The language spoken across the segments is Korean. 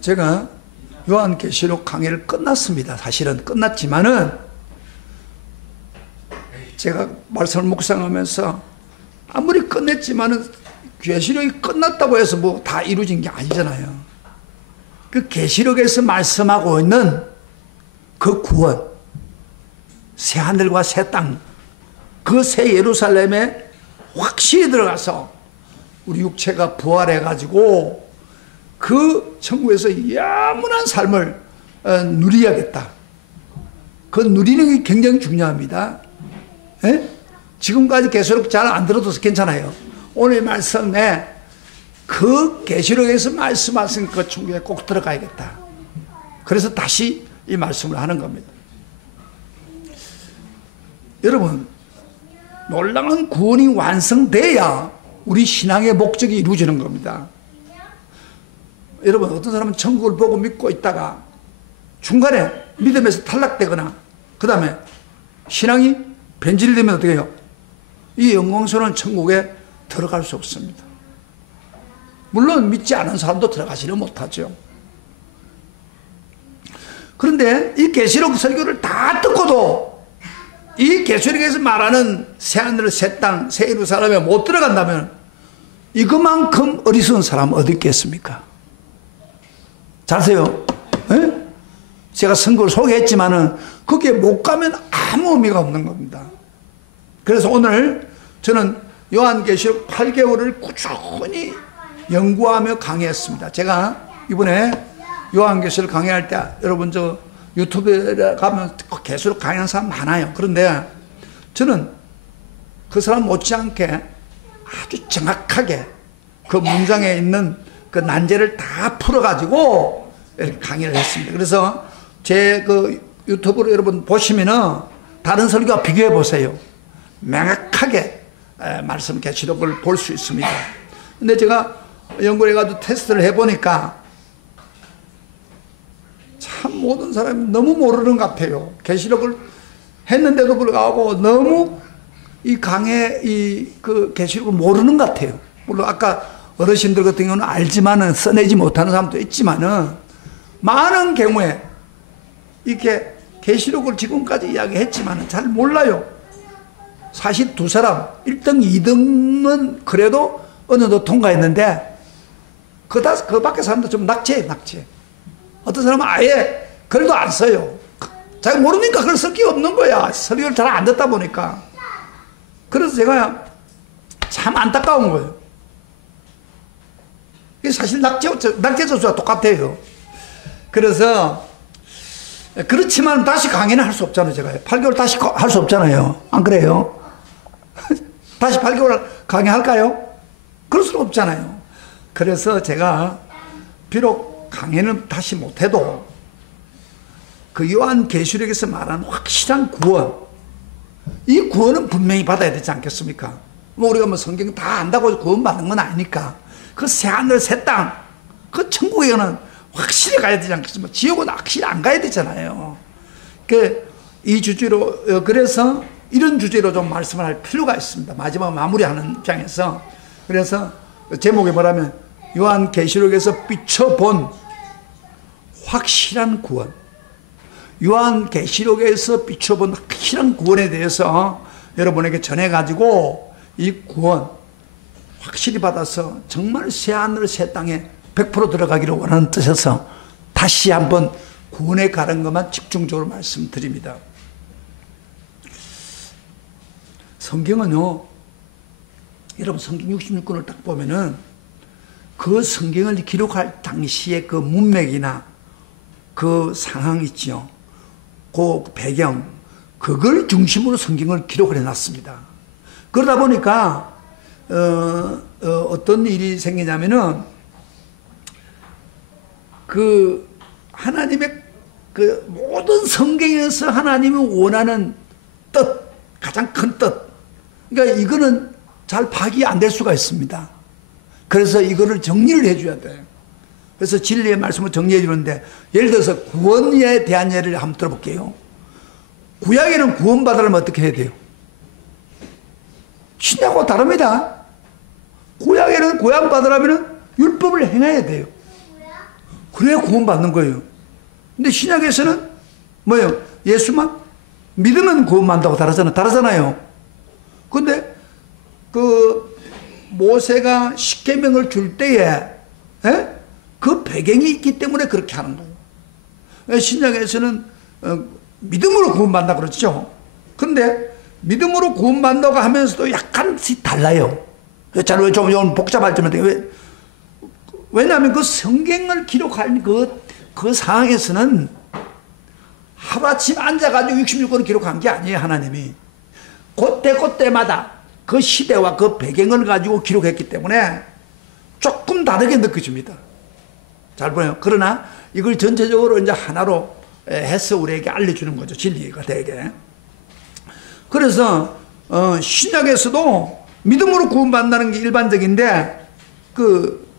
제가 요한계시록 강의를 끝났습니다. 사실은 끝났지만은 제가 말씀을 묵상하면서 아무리 끝냈지만은 계시록이 끝났다고 해서 뭐 다 이루어진 게 아니잖아요. 그 계시록에서 말씀하고 있는 그 구원, 새 하늘과 새 땅, 그 새 예루살렘에 확실히 들어가서 우리 육체가 부활해가지고 그 천국에서 영원한 삶을 누려야겠다. 그 누리는 게 굉장히 중요합니다. 에? 지금까지 계시록 잘 안 들어도 괜찮아요. 오늘 말씀에 그 계시록에서 말씀하신 그 천국에 꼭 들어가야겠다. 그래서 다시 이 말씀을 하는 겁니다. 여러분, 놀라운 구원이 완성돼야 우리 신앙의 목적이 이루어지는 겁니다. 여러분, 어떤 사람은 천국을 보고 믿고 있다가 중간에 믿음에서 탈락되거나 그 다음에 신앙이 변질되면 어떻게 해요? 이 영광스러운 천국에 들어갈 수 없습니다. 물론 믿지 않은 사람도 들어가지는 못하죠. 그런데 이 계시록 설교를 다 듣고도 이 계시록에서 말하는 새하늘, 새 땅, 새 예루살렘에 못 들어간다면 이것만큼 어리석은 사람 어디 있겠습니까? 잘 아세요? 네? 제가 선거를 소개했지만은 거기에 못 가면 아무 의미가 없는 겁니다. 그래서 오늘 저는 요한계시록 8개월을 꾸준히 연구하며 강의했습니다. 제가 이번에 요한계시록 강의할 때 여러분 저 유튜브에 가면 계시록 강의하는 사람 많아요. 그런데 저는 그 사람 못지않게 아주 정확하게 그 문장에 있는 그 난제를 다 풀어가지고 이렇게 강의를 했습니다. 그래서 제 그 유튜브로 여러분 보시면은 다른 설교와 비교해 보세요. 명확하게 말씀 계시록을 볼 수 있습니다. 근데 제가 연구를 해가지고 테스트를 해보니까 참 모든 사람이 너무 모르는 것 같아요. 계시록을 했는데도 불구하고 너무 이 강의 그 계시록을 모르는 것 같아요. 물론 아까 어르신들 같은 경우는 알지만은 써내지 못하는 사람도 있지만은 많은 경우에 이렇게 계시록을 지금까지 이야기했지만은 잘 몰라요. 사실 두 사람 1등, 2등은 그래도 어느 정도 통과했는데 그 밖에 사람도 좀 낙제해. 어떤 사람은 아예 글도 안 써요. 자기 모르니까 글 쓸 게 없는 거야. 설교를 잘 안 듣다 보니까. 그래서 제가 참 안타까운 거예요. 이게 사실 낙제조수와 똑같아요. 그래서 그렇지만 다시 강의는 할 수 없잖아요. 제가 8개월 다시 할 수 없잖아요. 안 그래요? 다시 8개월 강의할까요? 그럴 수는 없잖아요. 그래서 제가 비록 강의는 다시 못해도 그 요한계시록에서 말하는 확실한 구원, 이 구원은 분명히 받아야 되지 않겠습니까? 뭐 우리가 뭐 성경 다 안다고 구원받는 건 아니니까 그 새하늘 새 땅, 그 천국에는 확실히 가야 되지 않겠습니까? 지옥은 확실히 안 가야 되잖아요. 이 주제로, 그래서 이런 주제로 좀 말씀을 할 필요가 있습니다. 마지막 마무리하는 입장에서. 그래서 제목이 뭐라면 요한계시록에서 비춰본 확실한 구원, 요한계시록에서 비춰본 확실한 구원에 대해서 여러분에게 전해가지고 이 구원 확실히 받아서 정말 새하늘 새 땅에 100% 들어가기를 원하는 뜻에서 다시 한번 구원에 가는 것만 집중적으로 말씀드립니다. 성경은요, 여러분 성경 66권을 딱 보면은 그 성경을 기록할 당시의 그 문맥이나 그 상황 있죠. 그 배경, 그걸 중심으로 성경을 기록을 해놨습니다. 그러다 보니까 어떤 일이 생기냐면은 그 하나님의 그 모든 성경에서 하나님이 원하는 뜻, 가장 큰 뜻, 그러니까 이거는 잘 파악이 안 될 수가 있습니다. 그래서 이거를 정리를 해줘야 돼요. 그래서 진리의 말씀을 정리해 주는데, 예를 들어서 구원에 대한 예를 한번 들어볼게요. 구약에는 구원받으려면 어떻게 해야 돼요? 신약하고 다릅니다. 구약에는 구원받으려면 율법을 행해야 돼요. 그래야 구원받는 거예요. 근데 신약에서는 뭐예요? 예수만 믿으면 구원받는다고 다르잖아요. 근데 그 모세가 십계명을 줄 때에 그 배경이 있기 때문에 그렇게 하는 거예요. 신약에서는 믿음으로 구원받는다 그러죠. 근데 믿음으로 구원받는다고 하면서도 약간씩 달라요. 좀 복잡할 텐데 왜냐하면 그 성경을 기록할 그 상황에서는 하루아침 앉아가지고 66권을 기록한 게 아니에요. 하나님이 그때마다 그 시대와 그 배경을 가지고 기록했기 때문에 조금 다르게 느껴집니다. 잘 보여요. 그러나 이걸 전체적으로 이제 하나로 해서 우리에게 알려주는 거죠. 진리가 되게. 그래서 신약에서도 믿음으로 구원받는다는 게 일반적인데 그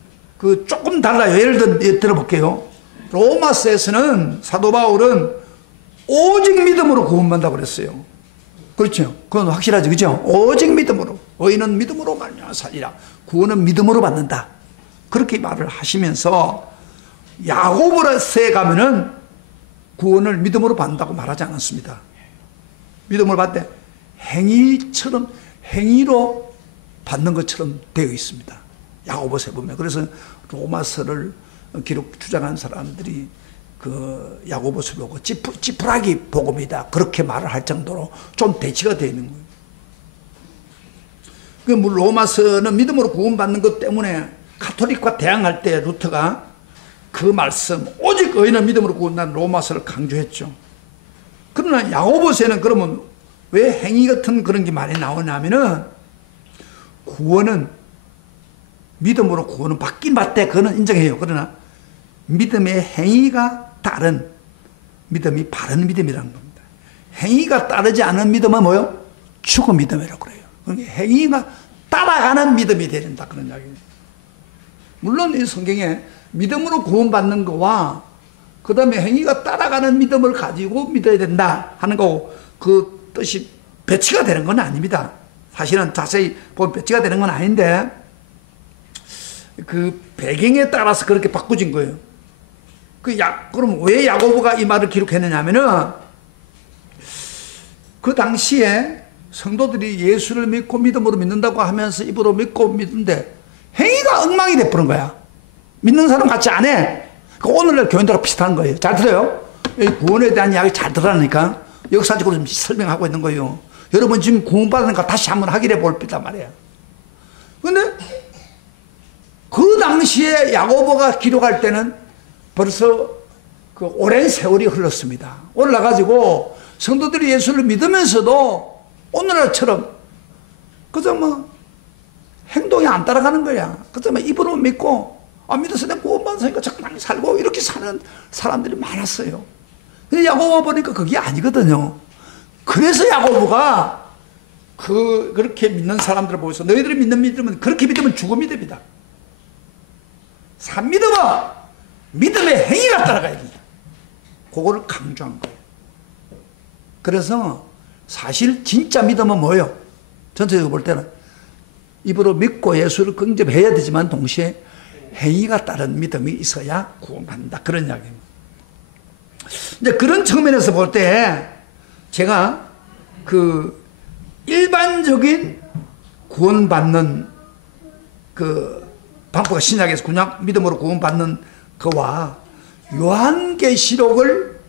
조금 달라요. 예를 들어볼게요. 로마서에서는 사도 바울은 오직 믿음으로 구원받는다고 그랬어요. 그렇죠. 그건 확실하죠. 그죠? 오직 믿음으로. 의인은 믿음으로 말미암아 살리라. 구원은 믿음으로 받는다. 그렇게 말을 하시면서 야고보서에 가면은 구원을 믿음으로 받는다고 말하지 않았습니다. 믿음으로 받되 행위로 받는 것처럼 되어 있습니다. 야고보서에 보면. 그래서 로마서를 주장한 사람들이 그 야고보서 보고 찌푸라기 복음이다 그렇게 말을 할 정도로 좀 대치가 되어 있는 거예요. 그 로마서는 믿음으로 구원받는 것 때문에 가톨릭과 대항할 때 루터가 그 말씀 오직 의인은 믿음으로 구원받는 로마서를 강조했죠. 그러나 야고보서에는 그러면 왜 행위 같은 그런 게 많이 나오냐면은 구원은 믿음으로 구원은 받긴 받되 그거는 인정해요. 그러나 믿음의 행위가 따른 믿음이 바른 믿음이라는 겁니다. 행위가 따르지 않은 믿음은 뭐요? 죽은 믿음이라고 그래요. 그러니까 행위가 따라가는 믿음이 되야 된다 그런 이야기예요. 물론 이 성경에 믿음으로 구원받는 거와 그 다음에 행위가 따라가는 믿음을 가지고 믿어야 된다 하는 거고 그 뜻이 배치가 되는 건 아닙니다. 사실은 자세히 보면 배치가 되는 건 아닌데 그 배경에 따라서 그렇게 바꾸진 거예요. 그럼 왜 야고보가 이 말을 기록했느냐 하면은 그 당시에 성도들이 예수를 믿고 믿음으로 믿는다고 하면서 입으로 믿고 믿는데 행위가 엉망이 돼버린 거야. 믿는 사람 같이 안 해. 오늘날 교인들하고 비슷한 거예요. 잘 들어요? 구원에 대한 이야기 잘 들으라니까 역사적으로 좀 설명하고 있는 거예요. 여러분 지금 구원받은 거 다시 한번 확인해 볼 거단 말이에요. 근데 그 당시에 야고보가 기록할 때는 벌써 그 오랜 세월이 흘렀습니다. 올라가지고 성도들이 예수를 믿으면서도 오늘날처럼 그저 뭐 행동이 안 따라가는 거야. 그저 뭐 입으로 믿고 믿어서 내가 구원받았으니까 적당히 살고 이렇게 사는 사람들이 많았어요. 근데 야고보 보니까 그게 아니거든요. 그래서 야고보가 그렇게 믿는 사람들을 보면서 너희들이 믿는 믿음은 그렇게 믿으면 죽은 믿음이다. 산 믿음은 믿음의 행위가 따라가야 된다. 그거를 강조한 거예요. 그래서 사실 진짜 믿음은 뭐예요? 전체적으로 볼 때는 입으로 믿고 예수를 긍정해야 되지만 동시에 행위가 따른 믿음이 있어야 구원받는다. 그런 이야기입니다. 이제 그런 측면에서 볼 때 제가 그 일반적인 구원받는 그 방법과 신약에서 그냥 믿음으로 구원받는 그와 요한계시록을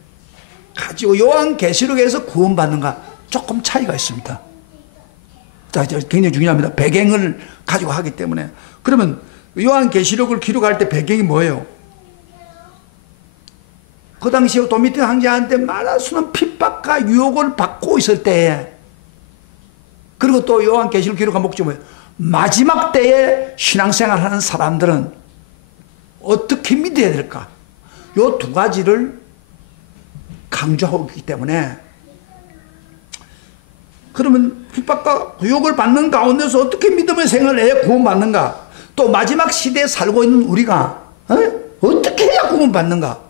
가지고 요한계시록에서 구원받는가 조금 차이가 있습니다. 자, 굉장히 중요합니다. 배경을 가지고 하기 때문에. 그러면 요한계시록을 기록할 때 배경이 뭐예요? 그 당시에 도미트 황제한테 말할 수는 핍박과 유혹을 받고 있을 때에 그리고 또 요한계시록 기록한 목적이 뭐예요? 마지막 때에 신앙생활 하는 사람들은 어떻게 믿어야 될까? 요 두 가지를 강조하고 있기 때문에 그러면 핍박과 유혹을 받는 가운데서 어떻게 믿음의 생활을 해야 구원받는가? 또 마지막 시대에 살고 있는 우리가 어떻게 해야 구원받는가?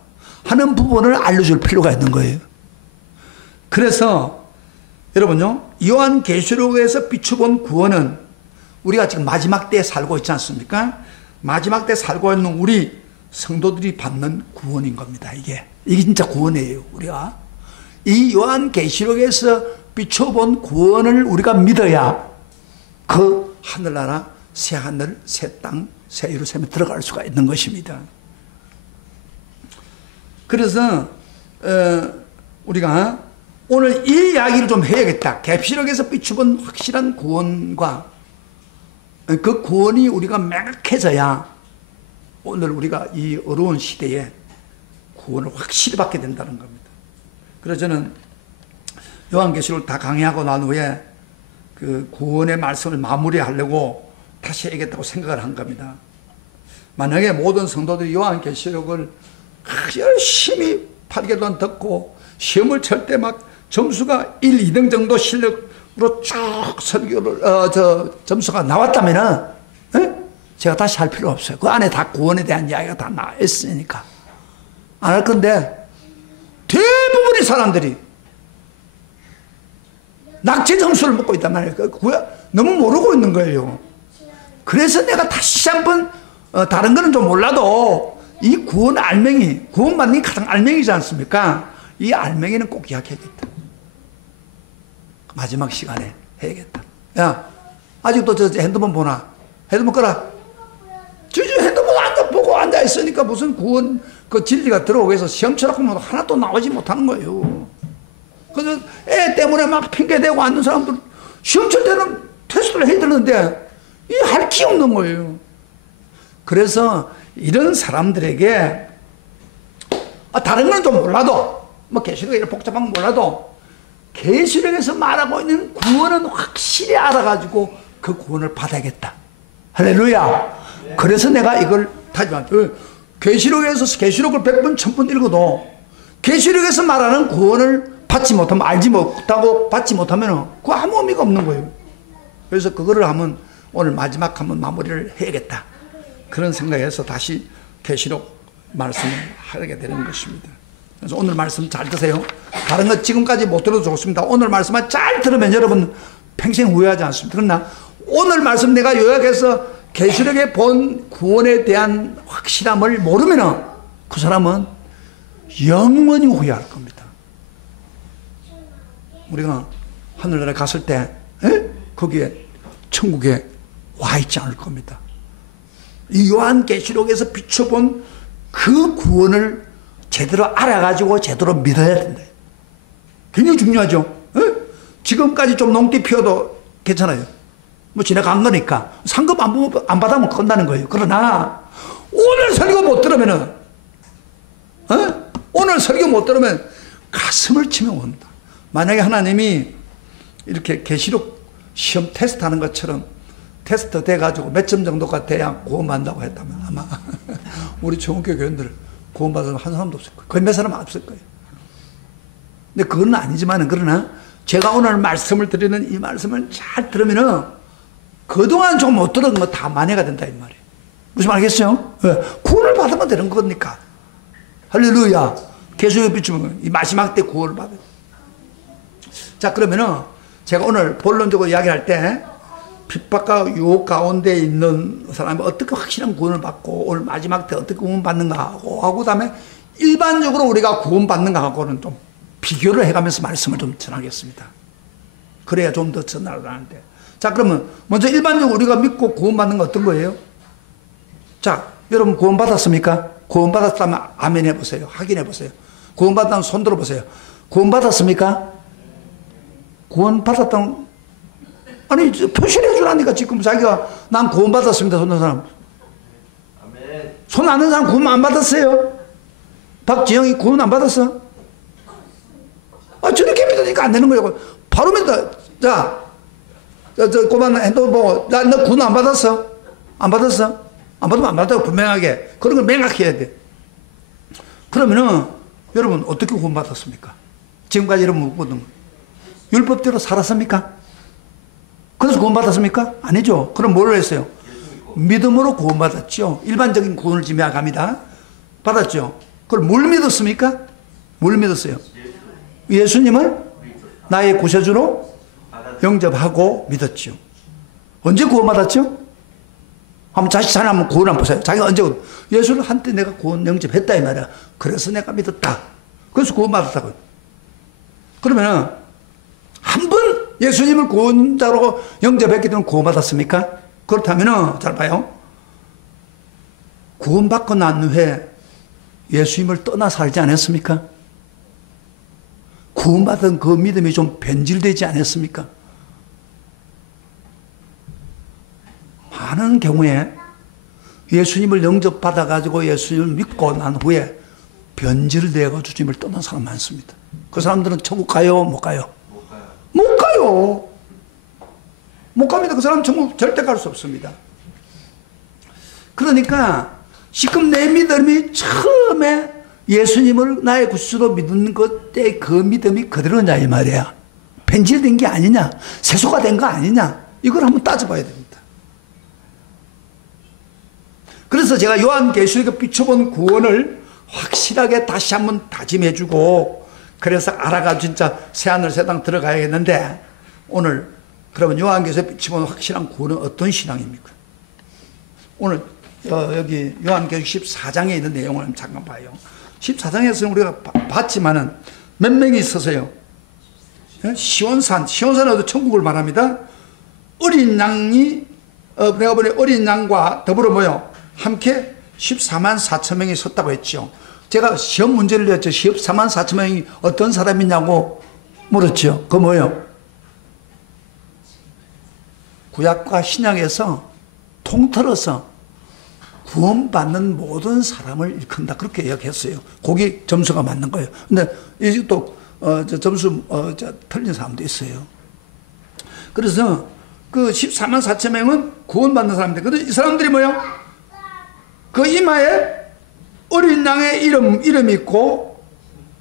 하는 부분을 알려줄 필요가 있는 거예요. 그래서 여러분요, 요한계시록에서 비춰본 구원은 우리가 지금 마지막 때에 살고 있지 않습니까? 마지막 때에 살고 있는 우리 성도들이 받는 구원인 겁니다. 이게 진짜 구원이에요. 우리가 이 요한계시록에서 비춰본 구원을 우리가 믿어야 그 하늘나라 새 하늘 새 땅 새 예루살렘에 들어갈 수가 있는 것입니다. 그래서 우리가 오늘 이 이야기를 좀 해야겠다. 계시록에서 비춰본 확실한 구원과 그 구원이 우리가 명확해져야 오늘 우리가 이 어려운 시대에 구원을 확실히 받게 된다는 겁니다. 그래서 저는 요한계시록을 다 강의하고 난 후에 그 구원의 말씀을 마무리하려고 다시 해야겠다고 생각을 한 겁니다. 만약에 모든 성도들이 요한계시록을 열심히 8개월간 듣고 시험을 칠 때 막 점수가 1, 2등 정도 실력으로 쭉 설교를 점수가 나왔다면은 제가 다시 할 필요 없어요. 그 안에 다 구원에 대한 이야기가 다 나와 있으니까 안 할 건데, 대부분의 사람들이 낙제 점수를 먹고 있단 말이에요. 너무 모르고 있는 거예요. 그래서 내가 다시 한번 다른 거는 좀 몰라도 이 구원 알맹이, 구원받는 게 가장 알맹이지 않습니까? 이 알맹이는 꼭 이야기해야겠다. 마지막 시간에 해야겠다. 야, 아직도 저 핸드폰 보나? 핸드폰 꺼라. 주주 핸드폰 보고 앉아있으니까 무슨 구원 그 진리가 들어오고 해서 시험 치라고 하면 하나도 나오지 못하는 거예요. 그래서 애 때문에 막 핑계대고 앉는 사람들 시험 칠 때는 테스트를 해야 되는데 이 할 게 없는 거예요. 그래서 이런 사람들에게 다른 건 좀 몰라도 뭐 계시록에 이런 복잡한 건 몰라도 계시록에서 말하고 있는 구원은 확실히 알아가지고 그 구원을 받아야겠다. 할렐루야. 그래서 내가 이걸 다짐한다. 계시록에서 계시록을 100번 1000번 읽어도 계시록에서 말하는 구원을 받지 못하면, 알지 못하고 받지 못하면 그 아무 의미가 없는 거예요. 그래서 그거를 한번 오늘 마지막 한번 마무리를 해야겠다. 그런 생각에서 다시 계시록 말씀을 하게 되는 것입니다. 그래서 오늘 말씀 잘 드세요. 다른 거 지금까지 못 들어도 좋습니다. 오늘 말씀만 잘 들으면 여러분 평생 후회하지 않습니다. 그러나 오늘 말씀 내가 요약해서 계시록에 본 구원에 대한 확실함을 모르면 그 사람은 영원히 후회할 겁니다. 우리가 하늘나라에 갔을 때 거기에 천국에 와 있지 않을 겁니다. 이 요한계시록에서 비춰본 그 구원을 제대로 알아가지고 제대로 믿어야 된다. 굉장히 중요하죠. 지금까지 좀 농띠 피워도 괜찮아요. 뭐 지나간 거니까 상급 안 받으면 끝나는 거예요. 그러나 오늘 설교 못 들으면은 오늘 설교 못 들으면 가슴을 치며 온다. 만약에 하나님이 이렇게 계시록 시험 테스트 하는 것처럼 테스트 돼가지고 몇 점 정도가 돼야 구원받는다고 했다면 아마 우리 정은교 교인들 구원받아서 한 사람도 없을 거예요. 거의 몇 사람 없을 거예요. 근데 그건 아니지만은 그러나 제가 오늘 말씀을 드리는 이 말씀을 잘 들으면은 그동안 좀 못 들은 거 다 만회가 된다 이 말이에요. 무슨 말 알겠어요? 구원을 받으면 되는 거니까. 할렐루야. 계속해 비추면 이 마지막 때 구원을 받아요. 자, 그러면은 제가 오늘 본론적으로 이야기할 때 핍박과 유혹 가운데 있는 사람이 어떻게 확실한 구원을 받고 오늘 마지막 때 어떻게 구원 받는가 하고 그다음에 일반적으로 우리가 구원 받는가 하고는 좀 비교를 해가면서 말씀을 좀 전하겠습니다. 그래야 좀 더 전달을 하는데. 자, 그러면 먼저 일반적으로 우리가 믿고 구원 받는 건 어떤 거예요? 자, 여러분 구원 받았습니까? 구원 받았다면 아멘 해보세요. 확인해 보세요. 구원 받았다면 손 들어보세요. 구원 받았습니까? 구원 받았다면 아니 표시를 해주라니까. 지금 자기가 난 구원 받았습니다 손 드는 사람. 손 안 드는 사람 구원 안 받았어요? 박지영이 구원 안 받았어? 저렇게 믿으니까 안 되는 거예요. 바로 믿어. 자, 저 꼬마 핸드폰 보고 너 구원 안 받았어? 안 받았어? 안 받으면 안 받았다고 분명하게 그런 걸 명확해야 돼. 그러면은 여러분 어떻게 구원 받았습니까? 지금까지 여러분 묻거든. 율법대로 살았습니까? 그래서 구원 받았습니까? 아니죠. 그럼 뭘 했어요? 믿음으로 구원 받았죠. 일반적인 구원을 지명합니다. 받았죠. 그걸 뭘 믿었습니까? 뭘 믿었어요? 예수님을 나의 구세주로 영접하고 믿었죠. 언제 구원 받았죠? 한번 자식 자녀 한번 구원 한번 보세요. 자기가 언제 예수를 한때 내가 구원 영접했다 이 말이야. 그래서 내가 믿었다. 그래서 구원 받았다고. 그러면은 한 번 예수님을 구원자로 영접했기 때문에 구원 받았습니까? 그렇다면은 잘 봐요. 구원받고 난 후에 예수님을 떠나 살지 않았습니까? 구원받은 그 믿음이 좀 변질되지 않았습니까? 많은 경우에 예수님을 영접받아가지고 예수님을 믿고 난 후에 변질되어 주님을 떠난 사람 많습니다. 그 사람들은 천국 가요? 못 가요? 못 가요. 못 갑니다. 그 사람은 천국 절대 갈 수 없습니다. 그러니까 지금 내 믿음이 처음에 예수님을 나의 구주로 믿는 그때 그 믿음이 그대로냐 이 말이야. 변질된 게 아니냐, 세소가 된 거 아니냐, 이걸 한번 따져봐야 됩니다. 그래서 제가 요한계시록에 비춰본 구원을 확실하게 다시 한번 다짐해주고, 그래서 알아가 진짜 새하늘 새 땅 들어가야겠는데, 오늘 그러면 요한계시록에 비춰본 확실한 구원은 어떤 신앙입니까? 오늘 여기 요한계시록 14장에 있는 내용을 잠깐 봐요. 14장에서는 우리가 봤지만은 몇 명이 있어서요. 시온산에도 천국을 말합니다. 어린 양이 내가 보니 어린 양과 더불어 뭐요? 함께 14만 4천 명이 섰다고 했죠. 제가 시험 문제를 냈죠. 14만 4천 명이 어떤 사람이냐고 물었죠. 그거 뭐요? 구약과 신약에서 통틀어서 구원받는 모든 사람을 일컫는다. 그렇게 이야기했어요. 거기 점수가 맞는 거예요. 근데 이제 또 점수 틀린 사람도 있어요. 그래서 그 14만 4천 명은 구원받는 사람인데, 근데 이 사람들이 뭐야? 그 이마에 어린 양의 이름이 있고,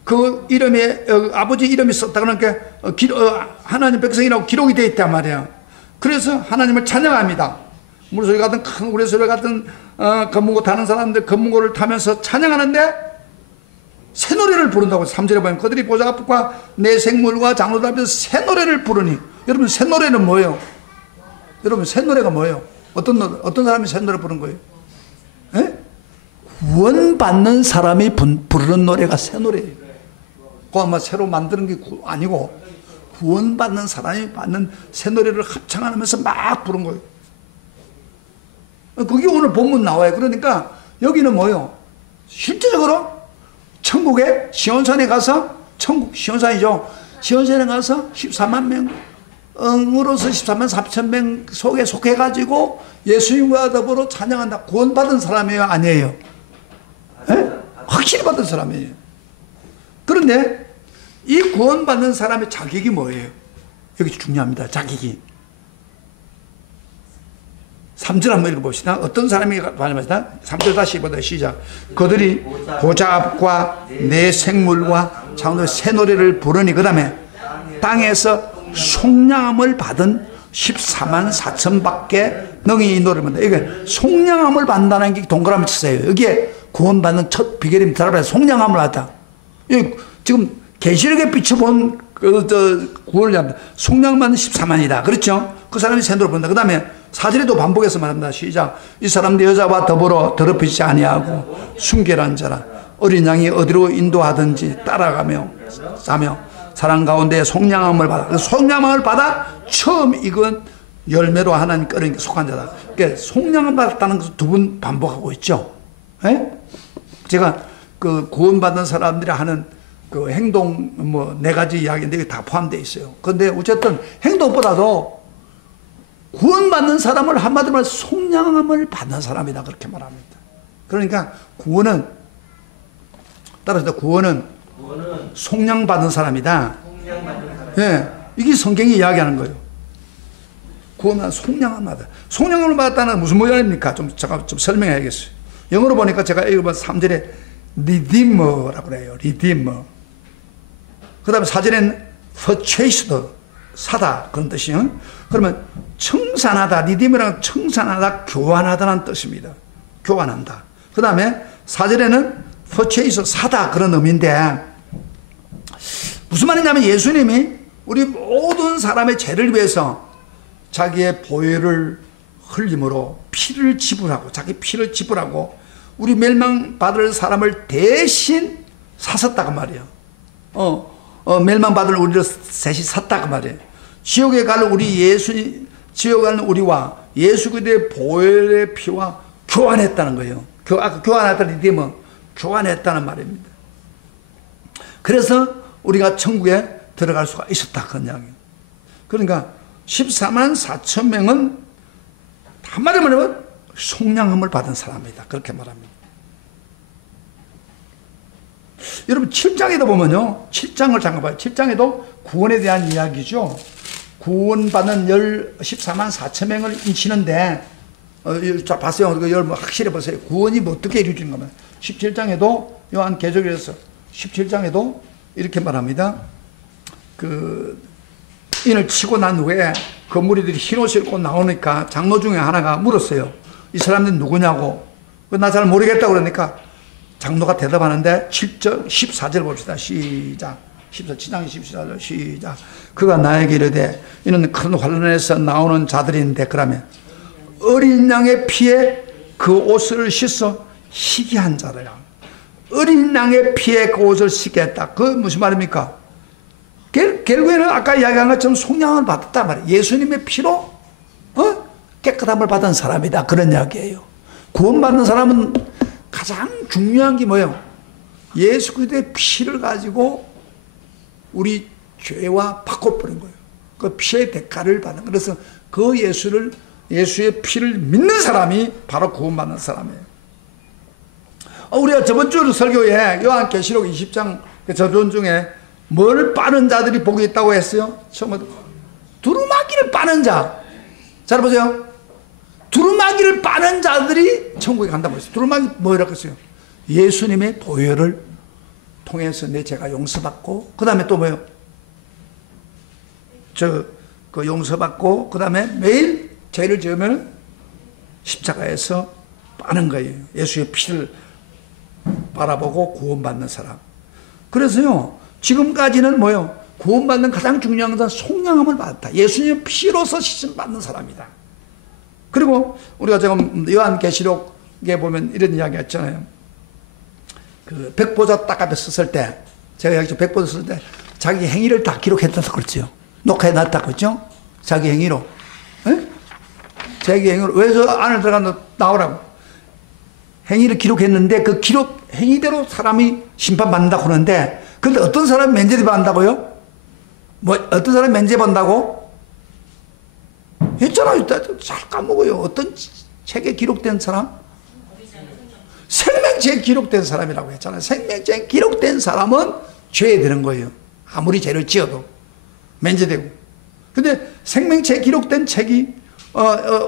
그 이름에 아버지 이름이 썼다. 그러니까 하나님 백성이라고 기록이 되어 있단 말이에요. 그래서 하나님을 찬양합니다. 물소리 같은 큰 우레소리 같은 검문고 타는 사람들 검문고를 타면서 찬양하는데 새 노래를 부른다고. 3절에 보면 그들이 보좌 앞과 내 생물과 장로들 앞에서 새 노래를 부르니. 여러분, 새 노래는 뭐예요? 여러분, 새 노래가 뭐예요? 어떤 사람이 새 노래 부른 거예요? 에? 구원받는 사람이 부르는 노래가 새 노래예요. 그거 아마 새로 만드는 게 아니고 구원받는 사람이 받는 새 노래를 합창하면서 막 부른 거예요. 그게 오늘 본문 나와요. 그러니까 여기는 뭐예요? 실제적으로 천국에 시온산에 가서, 천국 시온산이죠. 시온산에 가서 14만 명으로서 14만 4천 명 속에 속해가지고 예수님과 더불어 찬양한다. 구원받은 사람이에요? 아니에요? 에? 확실히 받은 사람이에요. 그런데 이 구원받는 사람의 자격이 뭐예요? 여기 중요합니다. 자격이. 3절 한번 읽어봅시다. 어떤 사람이 말합니다. 3절 다시 보다 시작. 그들이 보좌 앞과 내 생물과 장로의 새 노래를 부르니, 그 다음에 땅에서 속량함을 받은 14만 4천 밖에 능히 이 노래를 부른다. 이게 속량함을 받는다는 게 동그라미 치세요. 여기에 구원받는 첫 비결입니다. 여러분, 속량함을 받다. 지금 계시록에 비춰본 구원을 합니다. 속량받는 14만이다. 그렇죠? 그 사람이 새 노래 부른다. 그 다음에 4절에도 반복해서 말합니다. 시작. 이 사람들 여자와 더불어 더럽히지 아니하고 순결한 자라. 어린 양이 어디로 인도하든지 따라가며 싸며 사랑 가운데 속량함을 받아. 속량함을 받아 처음 익은 열매로 하나님 끓인 속한 자다. 그러니까 속량함을 받았다는 것을 두 번 반복하고 있죠. 에? 제가 그 구원받은 사람들이 하는 그 행동 뭐 4가지 이야기인데 이게 다 포함되어 있어요. 그런데 어쨌든 행동보다도 구원받는 사람을 한마디로 말해 속량함을 받는 사람이다, 그렇게 말합니다. 그러니까 구원은, 따라서 구원은 속량받는 사람이다. 예, 이게 성경이 이야기하는 거예요. 구원은 속량함을 받아. 속량함을 받았다는 무슨 모양입니까? 제가 좀 설명해야겠어요. 영어로 보니까 제가 읽어본 3절에 redeemer라고 그래요. redeemer. 그 다음에 4절에는 purchased, 사다, 그런 뜻이요. 그러면 청산하다, redeemer은 청산하다, 교환하다는 뜻입니다. 교환한다. 그 다음에 4절에는 purchase, 사다, 그런 의미인데, 무슨 말이냐면 예수님이 우리 모든 사람의 죄를 위해서 자기의 보혈을 흘림으로 피를 지불하고, 자기 피를 지불하고 우리 멸망받을 사람을 대신 사셨다고 말이에요. 멸망받을 우리를 셋이 샀다고 말이에요. 지옥에 갈 지옥에 가는 우리와 예수 그리스도의 보혈의 피와 교환했다는 거예요. 아까 교환했다는 이름은 교환했다는 말입니다. 그래서 우리가 천국에 들어갈 수가 있었다, 그런 이야기예요. 그러니까 14만 4천 명은 한마디로 말하면 속량함을 받은 사람이다, 그렇게 말합니다. 여러분 7장에도 보면요, 7장을 잠깐 봐요. 7장에도 구원에 대한 이야기죠. 구원받는 14만 4천 명을 인치는데, 자 봤어요. 확실히 보세요. 구원이 뭐 어떻게 이루어지는 거면 17장에도 요한 계시록에서 17장에도 이렇게 말합니다. 인을 치고 난 후에 그 무리들이 흰 옷을 입고 나오니까 장로 중에 하나가 물었어요. 이 사람들이 누구냐고. 나 잘 모르겠다고 그러니까 장로가 대답하는데 7절 14절 봅시다. 시작. 7장 14절 시작. 그가 나에게 이르되 이는 큰 환란에서 나오는 자들인데, 그러면 어린 양의 피에 그 옷을 씻어 희귀한 자라야. 어린 양의 피에 그 옷을 씻겠다. 그 무슨 말입니까? 결국에는 아까 이야기한 것처럼 속량을 받았단 말이에요. 예수님의 피로 깨끗함을 받은 사람이다, 그런 이야기예요. 구원받는 사람은 가장 중요한 게 뭐예요? 예수 그리스도의 피를 가지고 우리 죄와 바꿔버린 거예요. 그 피의 대가를 받는. 그래서 그 예수의 피를 믿는 사람이 바로 구원받는 사람이에요. 우리가 저번 주 설교에 요한계시록 20장 저전 중에 뭘 빠는 자들이 복이 있다고 했어요? 처음부터 두루마기를 빠는 자. 잘 보세요. 두루마기를 빠는 자들이 천국에 간다고 했어요. 두루마기 뭐라고 했어요? 예수님의 보혈을 통해서 내 죄가 용서받고, 그 다음에 또 뭐예요? 그 용서받고, 그 다음에 매일 죄를 지으면 십자가에서 빠는 거예요. 예수의 피를 바라보고 구원받는 사람. 그래서요, 지금까지는 뭐예요? 구원받는 가장 중요한 것은 속량함을 받았다. 예수님의 피로서 씻음 받는 사람이다. 그리고 우리가 지금 요한계시록에 보면 이런 이야기 했잖아요. 그 백보자 딱 앞에 섰을 때, 제가 여기 백보자 섰을 때 자기 행위를 다 기록했다고 그랬죠. 녹화해놨다고 그랬죠. 자기 행위로. 에? 자기 행위로. 왜 저 안을 들어가 나오라고. 행위를 기록했는데 그 기록, 행위대로 사람이 심판받는다고 하는데, 근데 어떤 사람이 면제받는다고요? 어떤 사람이 면제받는다고? 했잖아요. 잘 까먹어요. 어떤 책에 기록된 사람? 생명책에 기록된 사람이라고 했잖아요. 생명책에 기록된 사람은 죄에 드는 거예요. 아무리 죄를 지어도 면제되고. 근데 생명책에 기록된 책이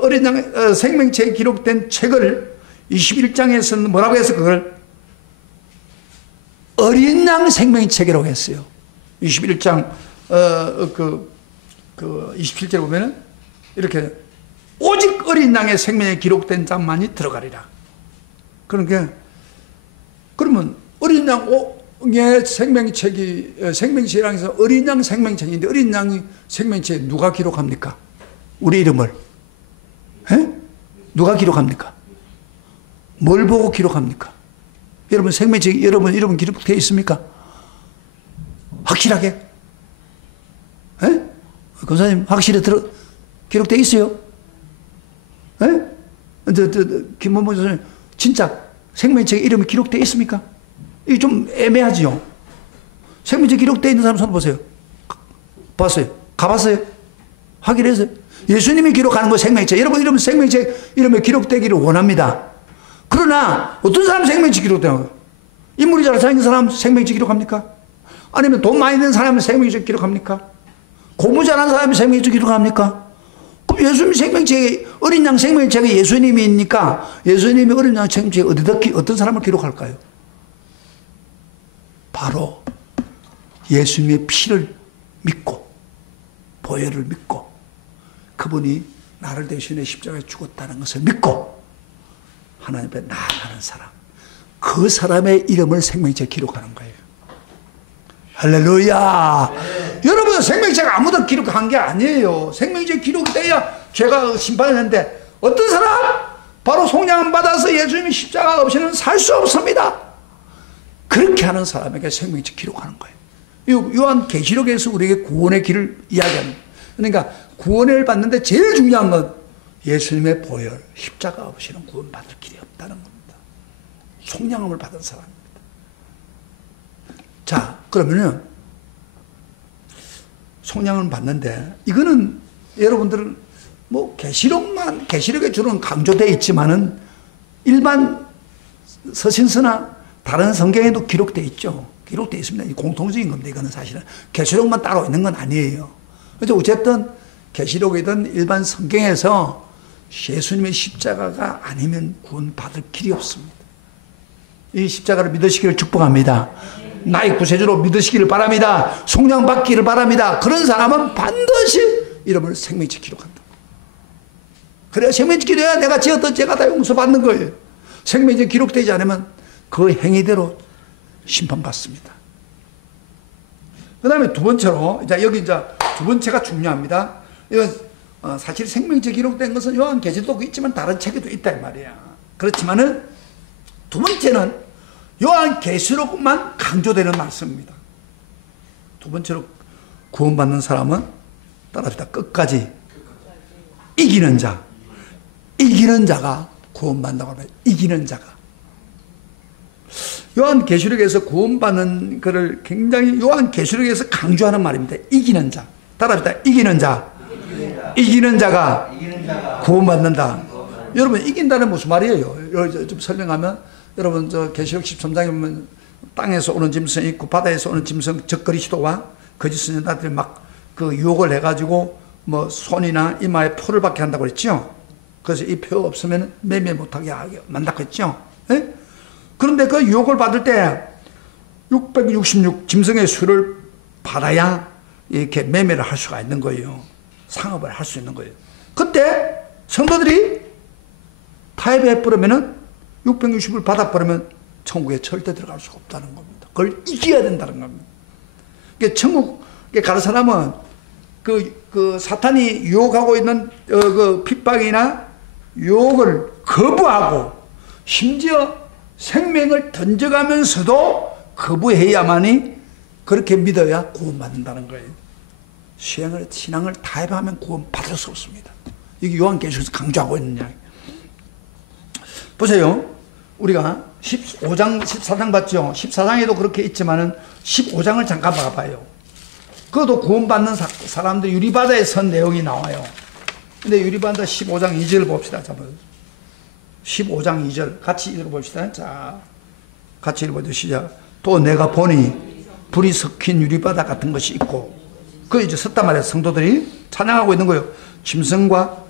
어린 양 생명책에 기록된 책을 21장에서는 뭐라고 해서 그걸 어린 양 생명책이라고 했어요. 21장 27절에 보면은 이렇게 오직 어린 양의 생명에 기록된 자만이 들어가리라. 그러니까 그러면 어린 양의 생명책이라고 해서 어린 양 생명책인데, 어린 양이 생명책에 누가 기록합니까? 우리 이름을. 에? 누가 기록합니까? 뭘 보고 기록합니까? 여러분 생명책에 여러분 이름 기록되어 있습니까? 확실하게? 에? 검사님 확실히 기록되어 있어요? 에? 김원모 교수님 진짜 생명책에 이름이 기록되어 있습니까? 이게 좀 애매하지요. 생명책에 기록되어 있는 사람 손 보세요. 봤어요? 가봤어요? 확인했어요? 예수님이 기록하는 거 생명책. 여러분 이름 생명책 이름에 기록되기를 원합니다. 그러나 어떤 사람 생명책 기록되는 거예요? 인물이 잘 생긴 사람 생명책 기록합니까? 아니면 돈 많이 있는 사람은 생명책 기록합니까? 공부 잘하는 사람이 생명책 기록합니까? 그럼 예수님 생명책에, 어린 양 생명책에 예수님이 있으니까 예수님이 어린 양 생명책에 어떤 사람을 기록할까요? 바로 예수님의 피를 믿고 보혈을 믿고 그분이 나를 대신해 십자가에 죽었다는 것을 믿고 하나님 앞에 나아가는 사람, 그 사람의 이름을 생명책에 기록하는 거예요. 할렐루야. 네. 여러분 생명책 아무도 기록한 게 아니에요. 생명책 기록돼야 죄가 심판했는데 어떤 사람? 바로 속량을 받아서 예수님의 십자가 없이는 살 수 없습니다. 그렇게 하는 사람에게 생명책 기록하는 거예요. 요한계시록에서 우리에게 구원의 길을 이야기하는 거예요. 그러니까 구원을 받는데 제일 중요한 건 예수님의 보혈, 십자가 없이는 구원받을 길이 없다는 겁니다. 속량함을 받은 사람입니다. 자, 그러면은 속량을 받는데 이거는 여러분들은 뭐 계시록에 주로 강조되어 있지만은 일반 서신서나 다른 성경에도 기록되어 있죠. 기록되어 있습니다. 공통적인 겁니다. 이거는 사실은 계시록만 따로 있는 건 아니에요. 그래서 어쨌든 계시록이든 일반 성경에서 예수님의 십자가가 아니면 구원받을 길이 없습니다. 이 십자가를 믿으시기를 축복합니다. 나의 구세주로 믿으시기를 바랍니다. 속량 받기를 바랍니다. 그런 사람은 반드시 이름을 생명책 기록한다. 그래야 생명책 기록해야 내가 지었던 죄가 다 용서받는 거예요. 생명책 기록되지 않으면 그 행위대로 심판받습니다. 그 다음에 두 번째로, 여기 두 번째가 중요합니다. 이건 사실 생명책 기록된 것은 요한계시록도 있지만 다른 책에도 있다 이 말이야. 그렇지만은 두 번째는 요한계시록만 강조되는 말씀입니다. 두 번째로 구원받는 사람은 따라합시다. 끝까지 이기는 자. 이기는 자가 구원받는다고 합니다. 이기는 자가. 요한계시록에서 구원받는 것을 굉장히 요한계시록에서 강조하는 말입니다. 이기는 자. 따라합시다. 이기는 자. 이기는 자가 구원받는다. 여러분, 이긴다는 무슨 말이에요? 좀 설명하면, 여러분, 계시록 13장에 보면 땅에서 오는 짐승이 있고 바다에서 오는 짐승, 적그리 시도와 거짓 선지자들이 막 그 유혹을 해가지고 뭐 손이나 이마에 표를 받게 한다고 그랬죠. 그래서 이 표 없으면 매매 못하게 만다고 했죠. 네? 그런데 그 유혹을 받을 때 666 짐승의 수를 받아야 이렇게 매매를 할 수가 있는 거예요. 상업을 할 수 있는 거예요. 그때 성도들이 타협해버리면은 660을 받아버리면 천국에 절대 들어갈 수가 없다는 겁니다. 그걸 이겨야 된다는 겁니다. 그러니까 천국에 가는 사람은 그 사탄이 유혹하고 있는 그 핍박이나 유혹을 거부하고 심지어 생명을 던져가면서도 거부해야만이 그렇게 믿어야 구원받는다는 거예요. 신앙을 타협하면 구원받을 수 없습니다. 이게 요한계시록에서 강조하고 있는 이야기. 보세요. 우리가 15장, 14장 봤죠? 14장에도 그렇게 있지만은 15장을 잠깐 봐봐요. 그것도 구원받는 사람들이 유리바다에 선 내용이 나와요. 근데 유리바다 15장 2절 봅시다. 15장 2절 같이 읽어봅시다. 자, 같이 읽어보죠. 시작. 또 내가 보니 불이 섞인 유리바다 같은 것이 있고, 그 이제 섰단 말이에요. 성도들이 찬양하고 있는 거예요. 짐승과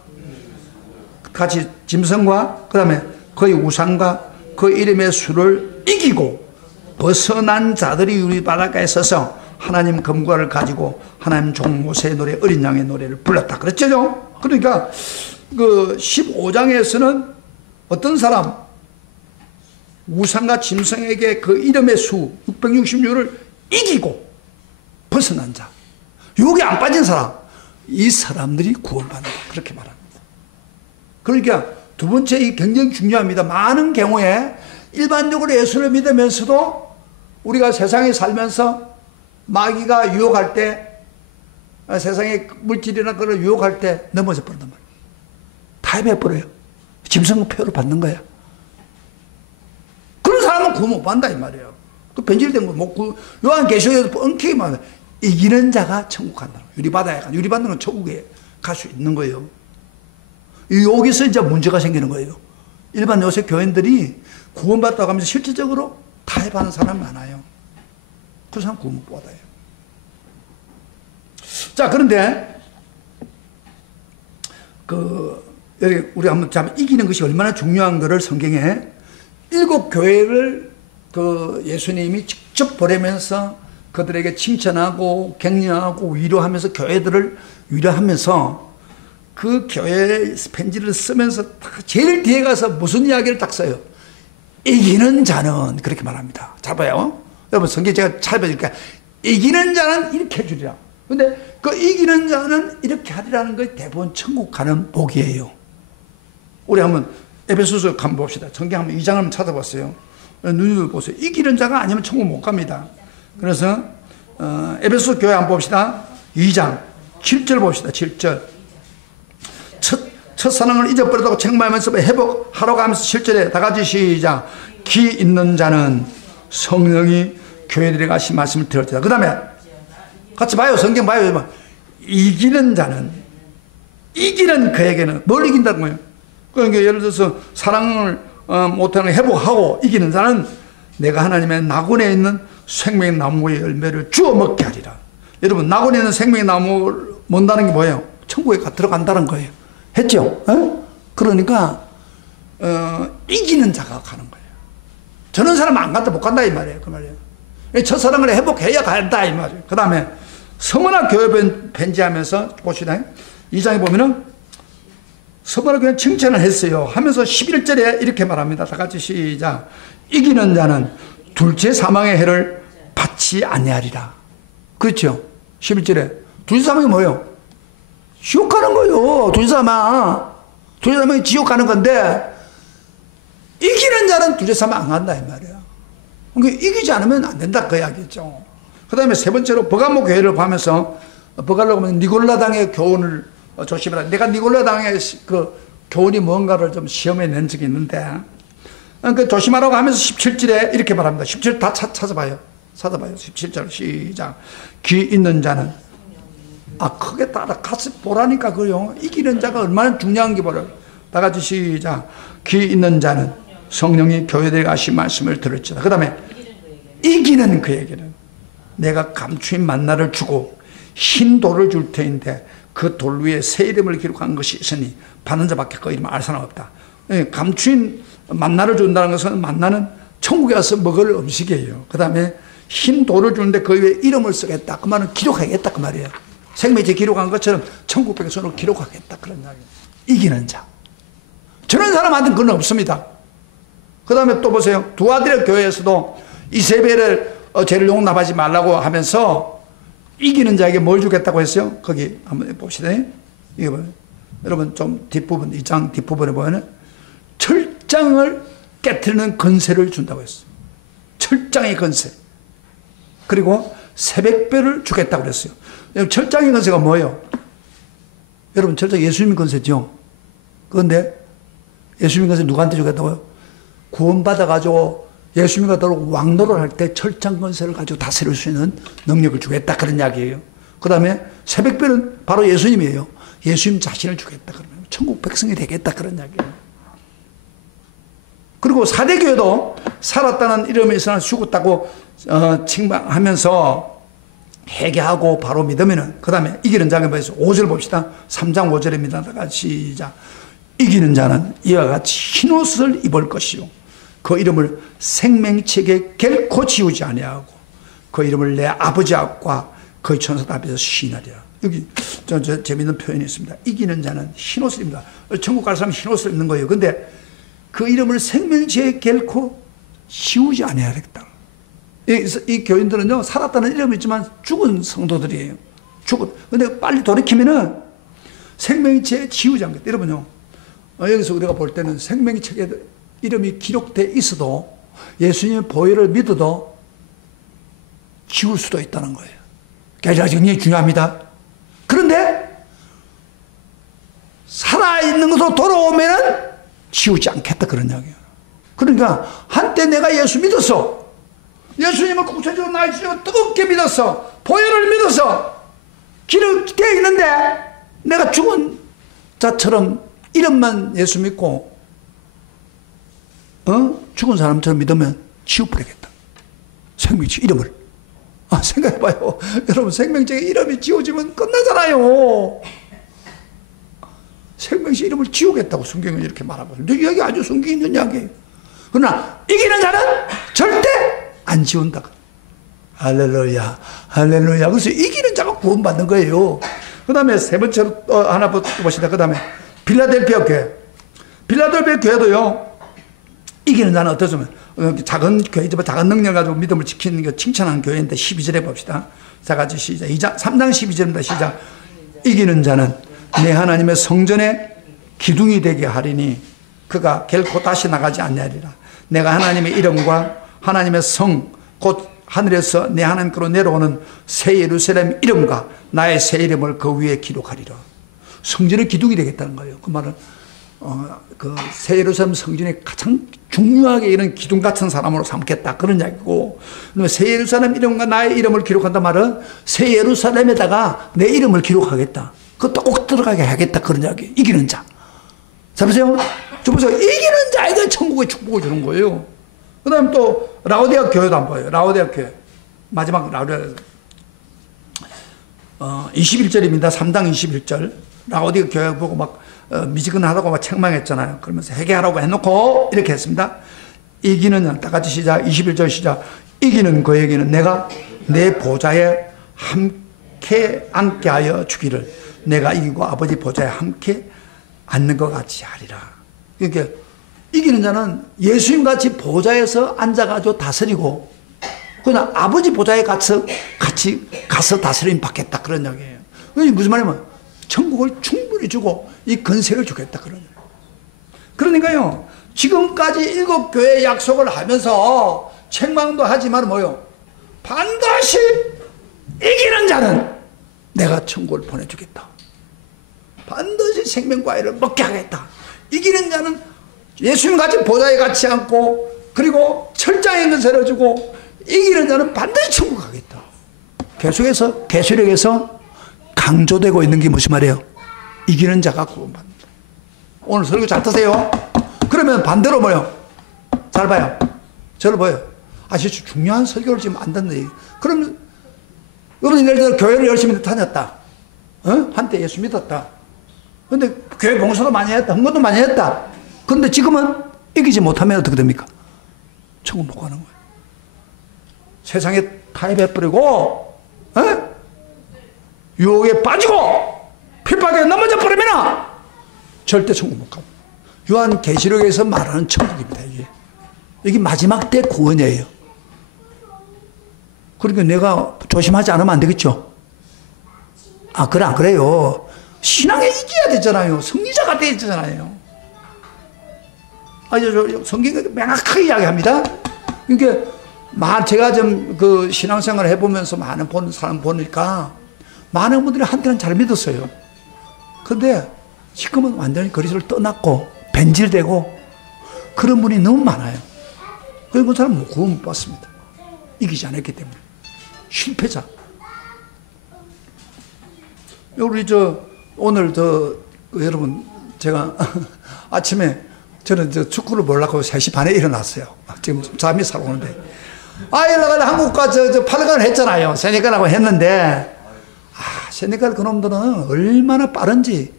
그 다음에 그의 우상과 그 이름의 수를 이기고 벗어난 자들이 유리바다가에 서서 하나님 검과를 가지고 하나님 종 모세의 노래, 어린 양의 노래를 불렀다. 그랬죠? 그러니까 그 15장에서는 어떤 사람, 우상과 짐승에게 그 이름의 수 666을 이기고 벗어난 자, 유혹에 안 빠진 사람, 이 사람들이 구원받는다. 그렇게 말합니다. 그러니까 두 번째 이 굉장히 중요합니다. 많은 경우에 일반적으로 예수를 믿으면서도 우리가 세상에 살면서 마귀가 유혹할 때, 세상의 물질이나 그걸 유혹할 때 넘어져 버린단 말이에요. 타협해버려요. 짐승 표를 받는 거야. 그런 사람은 구원 못 받는다 이 말이에요. 그 변질된 거, 요한계시록에도 엉키게 말해요. 이기는 자가 천국 간다. 유리바다에 가. 유리바다는 천국에 갈 수 있는 거예요. 여기서 이제 문제가 생기는 거예요. 일반 요새 교인들이 구원받다고 하면서 실질적으로 타협하는 사람이 많아요. 그 사람 구원 못 받아요. 자, 그런데 여기 우리 한번 이기는 것이 얼마나 중요한 것을 성경에 7교회를 예수님이 직접 보내면서 그들에게 칭찬하고 격려하고 위로하면서 교회들을 위로하면서 그 교회 편지를 쓰면서 제일 뒤에 가서 무슨 이야기를 딱 써요? 이기는 자는 그렇게 말합니다. 잘 봐요. 여러분 성경 제가 찾아보니까 이기는 자는 이렇게 해주리라. 근데 그 이기는 자는 이렇게 하리라는 게 대부분 천국 가는 복이에요. 우리 한번 에베소서 한번 봅시다. 성경 한번 2장 한번 찾아봤어요. 눈으로 보세요. 이기는 자가 아니면 천국 못 갑니다. 그래서 에베소 교회 한번 봅시다. 2장 7절 봅시다. 7절. 첫사랑을 잊어버렸다고 책망하면서 회복하라고 하면서 7절에 다 같이 시작. 기 있는 자는 성령이 교회들에게 하신 말씀을 들을지다. 그 다음에 같이 봐요. 성경 봐요. 이기는 자는, 이기는 그에게는 뭘 이긴다는 거예요? 그러니까 예를 들어서 사랑을 못하는 걸 회복하고 이기는 자는 내가 하나님의 낙원에 있는 생명의 나무의 열매를 주워 먹게 하리라. 여러분, 낙원에 있는 생명의 나무를 먹는다는 게 뭐예요? 천국에 들어간다는 거예요. 했죠? 그러니까 이기는 자가 가는 거예요. 저런 사람 안 간다 못 간다 이 말이에요. 그 말이에요. 첫사랑을 회복해야 간다 이 말이에요. 그 다음에 서머나 교회 편지하면서 보시다. 2장에 보면은 서머나 교회 칭찬을 했어요. 하면서 11절에 이렇게 말합니다. 다 같이 시작. 이기는 자는 둘째 사망의 해를 받지 아니하리라. 그렇죠? 11절에 둘째 사망이 뭐예요? 지옥 가는 거예요. 둘째 사망. 둘째 사망이 지옥 가는 건데 이기는 자는 둘째 사망 안 간다 이 말이에요. 그러니까 이기지 않으면 안 된다 그 이야기죠. 그 다음에 세 번째로 버가모 교회를 보면서 버가모 보면 니골라당의 교훈을 조심해라. 내가 니골라당의 그 교훈이 뭔가를 좀 시험에 낸 적이 있는데 그 조심하라고 하면서 17절에 이렇게 말합니다. 17절 다 찾아봐요. 17절 시작. 귀 있는 자는 크게 따라 같이 보라니까 그요. 이기는 자가 얼마나 중요한 게 뭐라. 다 같이 시작. 귀 있는 자는 성령이 교회들에게 하신 말씀을 들을지다. 그 다음에 이기는 그에게는 내가 감추인 만나를 주고 흰 돌을 줄 터인데 그 돌 위에 새 이름을 기록한 것이 있으니 받는 자밖에 그 이름을 알 사람 없다. 감추인 만나를 준다는 것은 만나는 천국에 가서 먹을 음식이에요. 그 다음에 흰 돌을 주는데 그 위에 이름을 쓰겠다. 그 말은 기록하겠다 그 말이에요. 생명체 기록한 것처럼 천국 백성으로 기록하겠다 그런 이야기예요. 이기는 자. 저런 사람한테는 그건 없습니다. 그 다음에 또 보세요. 두 아들의 교회에서도 이세벨을 죄를 용납하지 말라고 하면서 이기는 자에게 뭘 주겠다고 했어요? 거기 한번 봅시다. 이거 봐요. 여러분 좀 뒷부분, 2장 뒷부분에 보면 철장을 깨트리는 건세를 준다고 했어요. 철장의 건세. 그리고 새벽별을 주겠다고 그랬어요. 철장의 건세가 뭐예요? 여러분 철장 예수님 건세죠. 그런데 예수님 건세 누구한테 주겠다고요? 구원받아가지고 예수님과 더러 왕노를 할 때 철장 건세를 가지고 다스릴 수 있는 능력을 주겠다 그런 이야기예요. 그 다음에 새벽별은 바로 예수님이에요. 예수님 자신을 주겠다 그러면 천국 백성이 되겠다 그런 이야기예요. 그리고 사대교회도 살았다는 이름에 있어서 죽었다고 칭방하면서 회개하고 바로 믿으면은 그 다음에 이기는 자가 뭐였어요? 5절 봅시다. 3장 5절입니다. 같이 시작. 이기는 자는 이와 같이 흰옷을 입을 것이요 그 이름을 생명책에 결코 지우지 아니하고 그 이름을 내 아버지 앞과 그의 천사들 앞에서 시인하리라. 여기 재미있는 표현이 있습니다. 이기는 자는 흰옷을 입는다. 천국 갈 사람은 흰옷을 입는 거예요. 근데 그 이름을 생명책에 결코 지우지 아니하겠다. 이 교인들은요 살았다는 이름이 있지만 죽은 성도들이에요. 근데 빨리 돌이키면은 생명책에 지우지 않겠다. 여러분요 여기서 우리가 볼 때는 생명책에 이름이 기록되어 있어도 예수님의 보혈을 믿어도 지울 수도 있다는 거예요. 그게 굉장히 중요합니다. 그런데 살아있는 것으로 돌아오면은 지우지 않겠다 그런 이야기예요. 그러니까 한때 내가 예수 믿었어. 예수님을 구체적으로 나의 주님을 뜨겁게 믿었어. 보혈을 믿어서 기록되어 있는데 내가 죽은 자처럼 이름만 예수 믿고 죽은 사람처럼 믿으면 지워버리겠다. 생명책 이름을. 생각해봐요. 여러분 생명책의 이름이 지워지면 끝나잖아요. 생명책 이름을 지우겠다고 성경은 이렇게 말하고 있어요. 여기 아주 성경이 있는 이야기예요. 그러나 이기는 자는 절대 안 지운다. 할렐루야 할렐루야. 그래서 이기는 자가 구원받는 거예요. 그 다음에 세 번째로 하나 보시다. 그 다음에 필라델피아 교회. 필라델피아 교회도요 이기는 자는 어떠냐면 작은 교회지만 작은 능력을 가지고 믿음을 지키는 게 칭찬하는 교회인데 12절에 봅시다. 자 같이 시작. 3장 12절입니다. 시작. 이기는 자는 내 하나님의 성전에 기둥이 되게 하리니 그가 결코 다시 나가지 않냐리라. 내가 하나님의 이름과 하나님의 성 곧 하늘에서 내 하나님께로 내려오는 새 예루살렘 이름과 나의 새 이름을 그 위에 기록하리라. 성전의 기둥이 되겠다는 거예요. 그 말은 그 새 예루살렘 성전에 가장 중요하게 이런 기둥 같은 사람으로 삼겠다 그런 이야기고, 새 예루살렘 이름과 나의 이름을 기록한다 말은 새 예루살렘에다가 내 이름을 기록하겠다. 그것도 꼭 들어가게 하겠다 그런 이야기. 이기는 자. 자 보세요. 이기는 자에게 천국의 축복을 주는 거예요. 그 다음 또 라오디아 교회도 한번 봐요. 라오디아 교회 마지막 라오디아 21절입니다. 3장 21절. 라오디아 교회 보고 막 미지근하다고 막 책망했잖아요. 그러면서 회개하라고 해놓고 이렇게 했습니다. 이기는 다 같이 시작. 21절 시작. 이기는 그에게는 내가 내 보좌에 함께 앉게 하여 주기를, 내가 이기고 아버지 보좌에 함께 앉는 것 같이 하리라. 그러니까 이기는 자는 예수님같이 보좌에서 앉아가지고 다스리고 그냥 아버지 보좌에 같이 가서 다스림 받겠다 그런 이야기예요. 무슨 말이냐면 천국을 충분히 주고 이 건세를 주겠다 그런 이야기예요. 그러니까요, 지금까지 7교회 약속을 하면서 책망도 하지만 뭐요? 반드시 이기는 자는 내가 천국을 보내주겠다. 반드시 생명과일을 먹게 하겠다. 이기는 자는 예수님같이 보좌에 같이 앉고 그리고 철장에 건설해 주고, 이기는 자는 반드시 천국 가겠다. 계속해서 계시록에서 강조되고 있는 게 무슨 말이에요? 이기는 자가 구원받는다. 오늘 설교 잘 드세요. 그러면 반대로 뭐요? 잘 봐요. 저를 봐요. 아주 중요한 설교를 지금 안 듣는. 그러면 여러분 예를 들어 교회를 열심히 다녔다. 한때 예수 믿었다. 근데 교회 봉사도 많이 했다. 헌금도 많이 했다. 그런데 지금은 이기지 못하면 어떻게 됩니까? 천국 못 가는 거예요. 세상에 타협해버리고 유혹에 빠지고 핍박에 넘어져 버리면 절대 천국 못 가요. 요한계시록에서 말하는 천국입니다. 이게 마지막 때 구원이에요. 그러니까 내가 조심하지 않으면 안 되겠죠. 그래 안 그래요. 신앙에 이겨야 되잖아요. 승리자가 돼야 되잖아요. 성경이 명확하게 이야기합니다. 그러니까 제가 좀 그 신앙생활을 해보면서 많은 사람 보니까 많은 분들이 한때는 잘 믿었어요. 근데 지금은 완전히 그리스도를 떠났고 변질되고 그런 분이 너무 많아요. 그런 사람은 구원 못 받습니다. 이기지 않았기 때문에. 실패자. 우리 오늘 여러분 제가 아침에 저는 축구를 보려고 3시 반에 일어났어요. 지금 잠이 잘 오는데. 일어나가지고 한국과 8강을 했잖아요. 세네갈하고 했는데, 세네갈 그놈들은 얼마나 빠른지,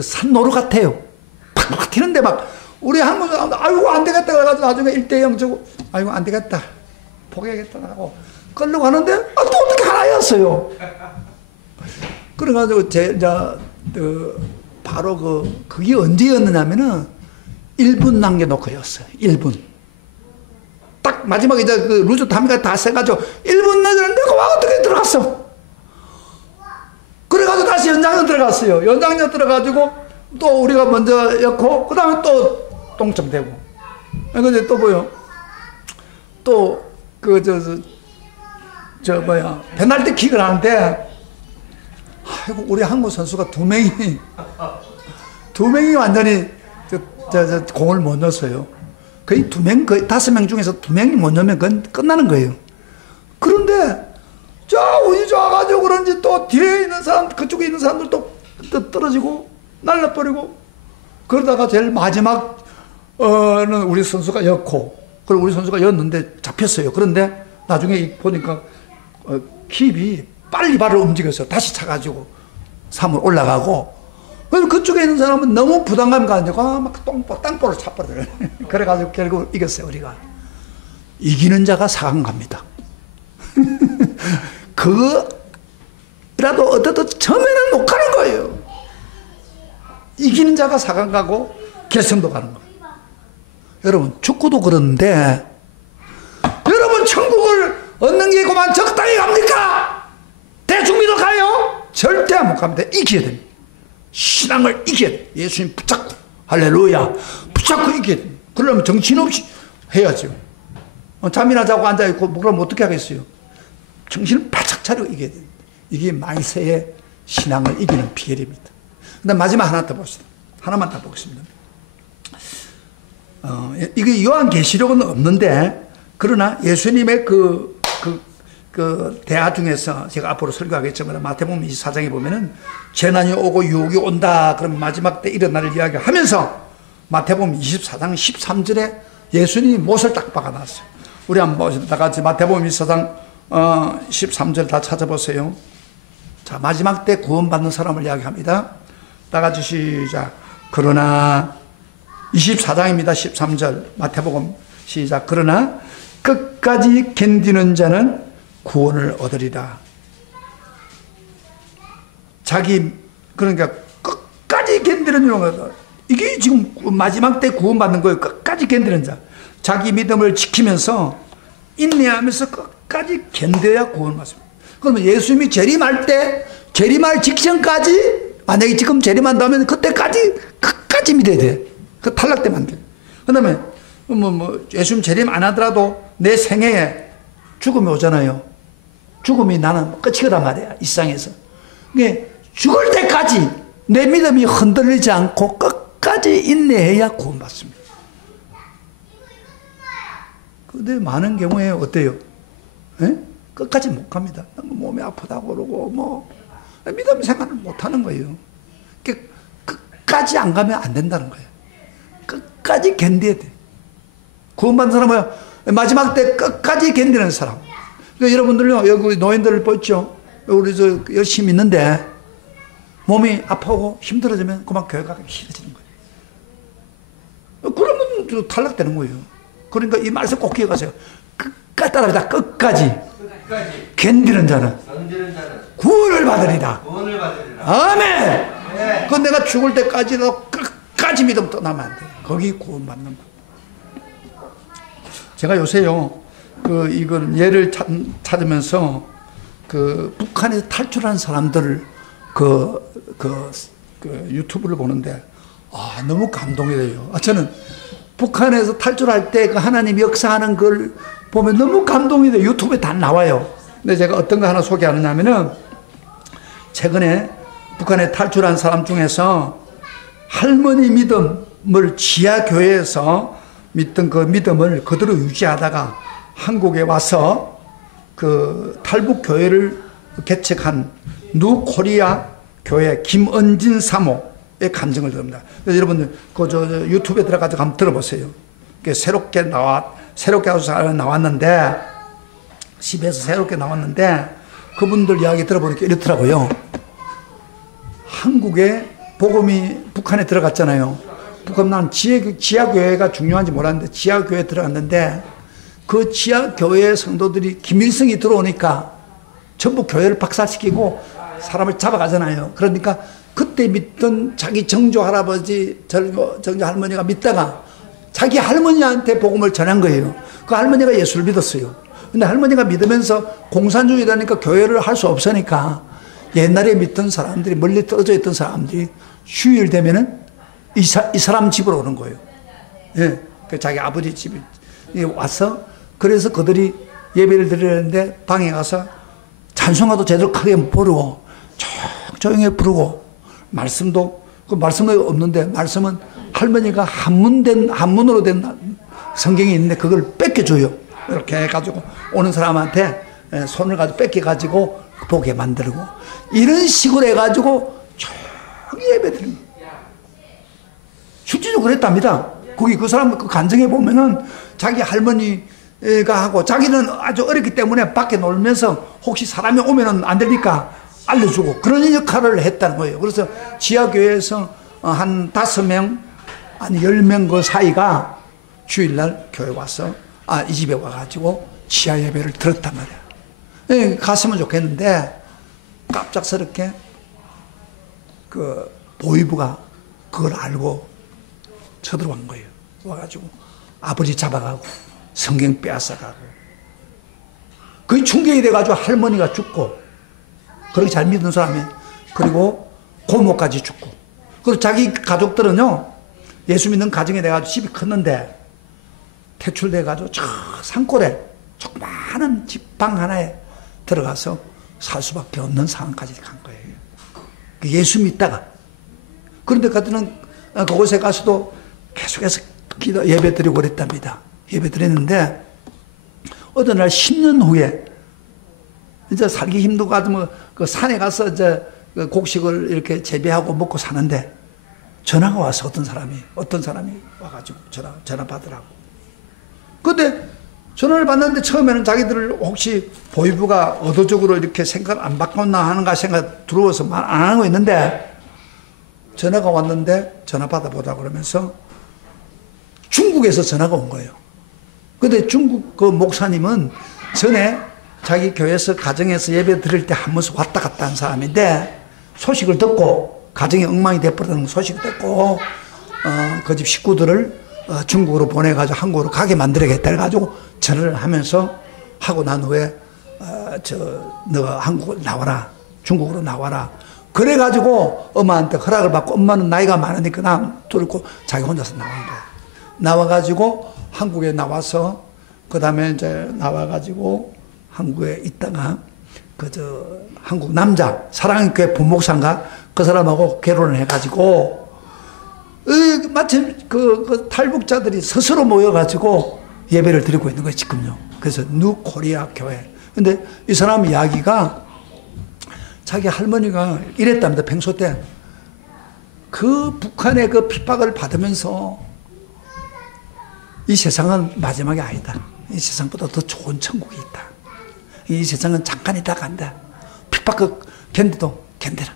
산노루 같아요. 팍팍 튀는데 우리 한국 사람들, 아이고, 안 되겠다. 그래가지고 나중에 1대0 주고, 아이고, 안 되겠다. 포기하겠다. 하고, 끌려고 하는데, 또 어떻게 하나였어요. 그래가지고, 바로 그게 언제였느냐면은, 1분 남겨놓고였어요. 1분. 딱 마지막에 루즈 타미가 다 세가지고 1분 늦었는데 어떻게 들어갔어? 그래가지고 다시 연장전 들어갔어요. 연장전 들어가지고 또 우리가 먼저 넣고 그 다음에 또 동점되고. 근데 또 뭐요? 또 페널티 킥을 하는데 아이고 우리 한국 선수가 두 명이 완전히 공을 못 넣었어요. 거의 5명 중에서 2명이 못 넣으면 그건 끝나는 거예요. 그런데 운이 좋아가지고 그런지 또 뒤에 있는 사람, 그쪽에 있는 사람들도 떨어지고 날라버리고 그러다가 제일 마지막은 우리 선수가 였고, 그리고 우리 선수가 였는데 잡혔어요. 그런데 나중에 보니까 킵이 빨리 발을 움직였어요. 다시 차가지고 3으로 올라가고. 그래서 그쪽에 있는 사람은 너무 부담감 가지고 막 땅볼을 차버려요. 그래가지고 결국 이겼어요. 우리가. 이기는 자가 4강 갑니다. 그거라도 어떻든 처음에는 못 가는 거예요. 이기는 자가 4강 가고 결승도 가는 거예요. 여러분 축구도 그런데 여러분 천국을 얻는 게 그만 적당히 갑니까? 대충 믿어 가요? 절대 못 갑니다. 이겨야 됩니다. 신앙을 이겨야 돼. 예수님 붙잡고 할렐루야. 붙잡고 이겨야 돼. 그러려면 정신없이 해야죠. 잠이나 자고 앉아있고 그럼 어떻게 하겠어요? 정신을 바짝 차리고 이겨야 돼. 이게 만세의 신앙을 이기는 비결입니다. 근데 마지막 하나 더 봅시다. 하나만 더 보겠습니다. 이게 요한계시록은 없는데, 그러나 예수님의 그 대화 중에서 제가 앞으로 설교하겠지만 마태복음 24장에 보면은 재난이 오고 유혹이 온다. 그럼 마지막 때 일어날 이야기하면서 마태복음 24장 13절에 예수님이 못을 딱 박아놨어요. 우리 한번 다 같이 마태복음 24장 13절 다 찾아보세요. 자, 마지막 때 구원받는 사람을 이야기합니다. 다 같이 시작. 그러나 24장입니다. 13절 마태복음 시작. 그러나 끝까지 견디는 자는 구원을 얻으리라. 그러니까 끝까지 견디는 자는, 이게 지금 마지막 때 구원받는 거예요. 끝까지 견디는 자. 자기 믿음을 지키면서 인내하면서 끝까지 견뎌야 구원받습니다. 그러면 예수님이 재림할 때, 재림할 직전까지, 만약에 지금 재림한다면 그때까지 끝까지 믿어야 돼. 그 탈락되면 안 돼. 그 다음에 예수님 재림 안 하더라도 내 생애에 죽음이 오잖아요. 죽음이 나는 끝이거단 말이야, 이 세상에서. 그러니까 죽을 때까지 내 믿음이 흔들리지 않고 끝까지 인내해야 구원받습니다. 근데 많은 경우에 어때요? 에? 끝까지 못 갑니다. 몸이 아프다고 그러고 믿음 생활을 못 하는 거예요. 그러니까 끝까지 안 가면 안 된다는 거예요. 끝까지 견뎌야 돼. 구원받는 사람은 마지막 때 끝까지 견디는 사람. 그러니까 여러분들요, 여기 노인들을 보죠. 우리 열심히 있는데 몸이 아프고 힘들어지면 그만 교회 가기 싫어지는 거예요. 그러면 탈락되는 거예요. 그러니까 이 말씀 꼭 기억하세요. 끝까지 따라합니다. 끝까지 견디는 자는 구원을 받으리라. 아멘. 그 내가 죽을 때까지도 끝까지 믿음 떠나면 안 돼. 거기 구원받는 거. 제가 요새요, 이걸 예를 찾으면서 북한에서 탈출한 사람들 유튜브를 보는데 너무 감동이 돼요. 저는 북한에서 탈출할 때 그 하나님 역사하는 걸 보면 너무 감동이 돼요. 유튜브에 다 나와요. 근데 제가 어떤 거 하나 소개하느냐면은, 최근에 북한에 탈출한 사람 중에서 할머니 믿음을 지하교회에서 믿던 그 믿음을 그대로 유지하다가 한국에 와서 그 탈북교회를 개척한 뉴코리아 교회 김은진 사모의 감정을 들읍니다. 그래서 여러분들 유튜브에 들어가서 한번 들어보세요. 새롭게 나왔는데, CBS 새롭게 나왔는데, 그분들 이야기 들어보니까 이렇더라고요. 한국에 복음이 북한에 들어갔잖아요. 북한 난 지하교회가 중요한지 몰랐는데 지하교회에 들어갔는데, 그 지하교회 성도들이 김일성이 들어오니까 전부 교회를 박살시키고 사람을 잡아가잖아요. 그러니까 그때 믿던 자기 정조 할아버지, 정조 할머니가 믿다가 자기 할머니한테 복음을 전한 거예요. 그 할머니가 예수를 믿었어요. 근데 할머니가 믿으면서 공산주의라니까 교회를 할 수 없으니까 옛날에 믿던 사람들이, 멀리 떨어져 있던 사람들이 휴일 되면은 이 사람 집으로 오는 거예요. 예. 그 자기 아버지 집에 와서, 그래서 그들이 예배를 드리는데 방에 가서 찬송가도 제대로 크게 부르고 조용히 부르고, 말씀도 없는데, 말씀은 할머니가 한문으로 된 성경이 있는데 그걸 뺏겨줘요. 이렇게 해가지고 오는 사람한테 손을 가지고 뺏겨가지고 보게 만들고, 이런 식으로 해가지고 조용히 예배드립니다. 실제로 그랬답니다. 거기 그 사람 그 간증해 보면은 자기 할머니가 하고, 자기는 아주 어렸기 때문에 밖에 놀면서 혹시 사람이 오면은 안 되니까 알려주고 그런 역할을 했다는 거예요. 그래서 지하교회에서 한 5명, 한 10명 그 사이가 주일날 교회 와서, 이 집에 와가지고 지하 예배를 들었단 말이야. 예, 갔으면 좋겠는데, 깜짝스럽게 그 보위부가 그걸 알고 쳐들어간 거예요. 와가지고 아버지 잡아가고 성경 빼앗아가고, 그게 충격이 돼가지고 할머니가 죽고, 그렇게 잘 믿는 사람이, 그리고 고모까지 죽고, 그리고 자기 가족들은요, 예수 믿는 가정에 내가 집이 컸는데 퇴출돼가지고 저 산골에 조그마한 집방 하나에 들어가서 살 수밖에 없는 상황까지 간 거예요. 예수 믿다가. 그런데 그때는 그곳에 가서도 계속해서 예배 드리고 그랬답니다. 예배 드렸는데 어느 날 10년 후에 이제 살기 힘들고 가서 그 산에 가서 이제 곡식을 이렇게 재배하고 먹고 사는데 전화가 와서 어떤 사람이 와가지고 전화 받으라고. 근데 전화를 받는데 처음에는 자기들을 혹시 보위부가 의도적으로 이렇게 생각 안 바꿨나 하는가 생각 들어와서 말 안 하고 있는데 전화가 왔는데 전화 받아보라 그러면서 중국에서 전화가 온 거예요. 근데 중국 그 목사님은 전에 자기 교회에서 가정에서 예배 드릴 때 한 번씩 왔다 갔다 한 사람인데 소식을 듣고 가정이 엉망이 돼버리는 소식을 듣고 그 집 식구들을 중국으로 보내가지고 한국으로 가게 만들어야겠다 해가지고 전화를 하면서 하고 난 후에 너가 한국으로 나와라, 중국으로 나와라. 그래가지고 엄마한테 허락을 받고 엄마는 나이가 많으니까 나 뚫고 자기 혼자서 나온 거야. 나와가지고 한국에 나와서 그 다음에 이제 나와가지고 한국에 있다가 한국 남자 사랑교회 본목사인가 그 사람하고 결혼을 해가지고 마침 그 탈북자들이 스스로 모여가지고 예배를 드리고 있는 거예요 지금요. 그래서 뉴 코리아 교회. 근데 이 사람 이야기가 자기 할머니가 이랬답니다. 평소 때 그 북한의 그 핍박을 받으면서 이 세상은 마지막이 아니다. 이 세상보다 더 좋은 천국이 있다. 이 세상은 잠깐 있다 간다. 핍박 견디도 견디라.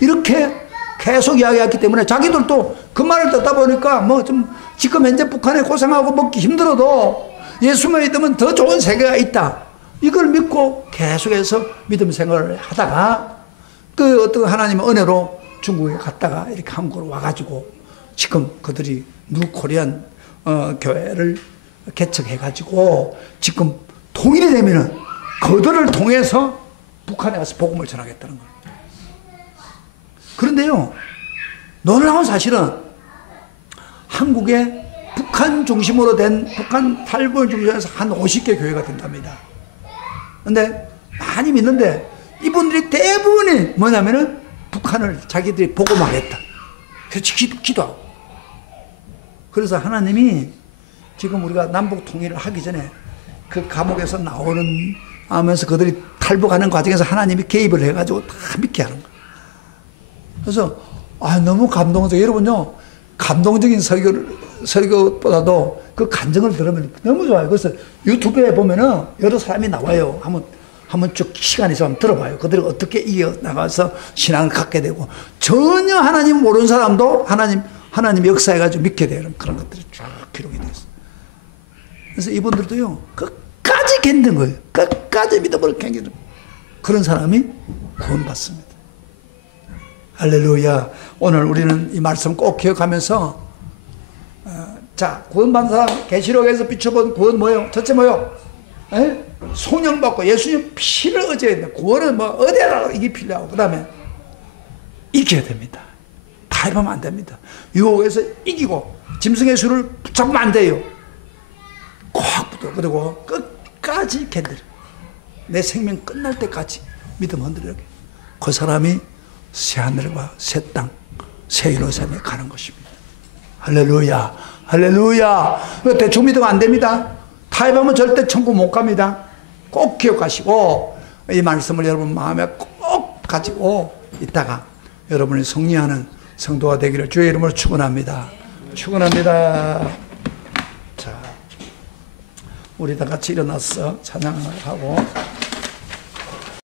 이렇게 계속 이야기했기 때문에 자기들도 그 말을 듣다 보니까 뭐 좀 지금 현재 북한에 고생하고 먹기 힘들어도 예수만 믿으면 더 좋은 세계가 있다. 이걸 믿고 계속해서 믿음 생활을 하다가 그 어떤 하나님의 은혜로 중국에 갔다가 이렇게 한국으로 와가지고 지금 그들이 뉴코리안 교회를 개척해가지고 지금 통일이 되면은 그들을 통해서 북한에 가서 복음을 전하겠다는 거예요. 그런데요, 놀라운 사실은 한국에 북한 중심으로 된 북한 탈북을 중심으로 한 50개 교회가 된답니다. 근데 많이 믿는데 이분들이 대부분이 뭐냐면은 북한을 자기들이 복음하겠다. 그래서 기도하고. 그래서 하나님이 지금 우리가 남북 통일을 하기 전에 그 감옥에서 나오는 하면서 그들이 탈북하는 과정에서 하나님이 개입을 해가지고 다 믿게 하는 거예요. 그래서 너무 감동적. 여러분요, 감동적인 설교보다도 그 간증을 들으면 너무 좋아요. 그래서 유튜브에 보면은 여러 사람이 나와요. 한번 쭉 시간이 있으면 들어봐요. 그들이 어떻게 이어나가서 신앙을 갖게 되고 전혀 하나님 모르는 사람도 하나님 역사해가지고 믿게 되는 그런 것들이 쭉 기록이 됐어요. 그래서 이분들도요, 끝까지 견딘 거예요. 끝까지 믿음으로 견디는 그런 사람이 구원받습니다. 할렐루야. 오늘 우리는 이 말씀 꼭 기억하면서 자, 구원받은 사람, 계시록에서 비춰본 구원 뭐예요? 첫째 뭐예요? 송영받고 예수님 피를 의지해야 된다. 구원은 뭐 어디에나 이게 필요하고 그 다음에 이겨야 됩니다. 타협하면 안 됩니다. 유혹에서 이기고 짐승의 수를 붙잡으면 안 돼요. 꼭 붙어. 그리고 끝까지 견디라. 내 생명 끝날 때까지 믿음 흔들려. 그 사람이 새하늘과 새 땅, 새 예루살렘에 가는 것입니다. 할렐루야, 할렐루야. 대충 믿으면 안 됩니다. 타협하면 절대 천국 못 갑니다. 꼭 기억하시고 이 말씀을 여러분 마음에 꼭 가지고 있다가 여러분이 승리하는 성도가 되기를 주의 이름으로 축원합니다. 축원합니다. 자, 우리 다 같이 일어나서 찬양을 하고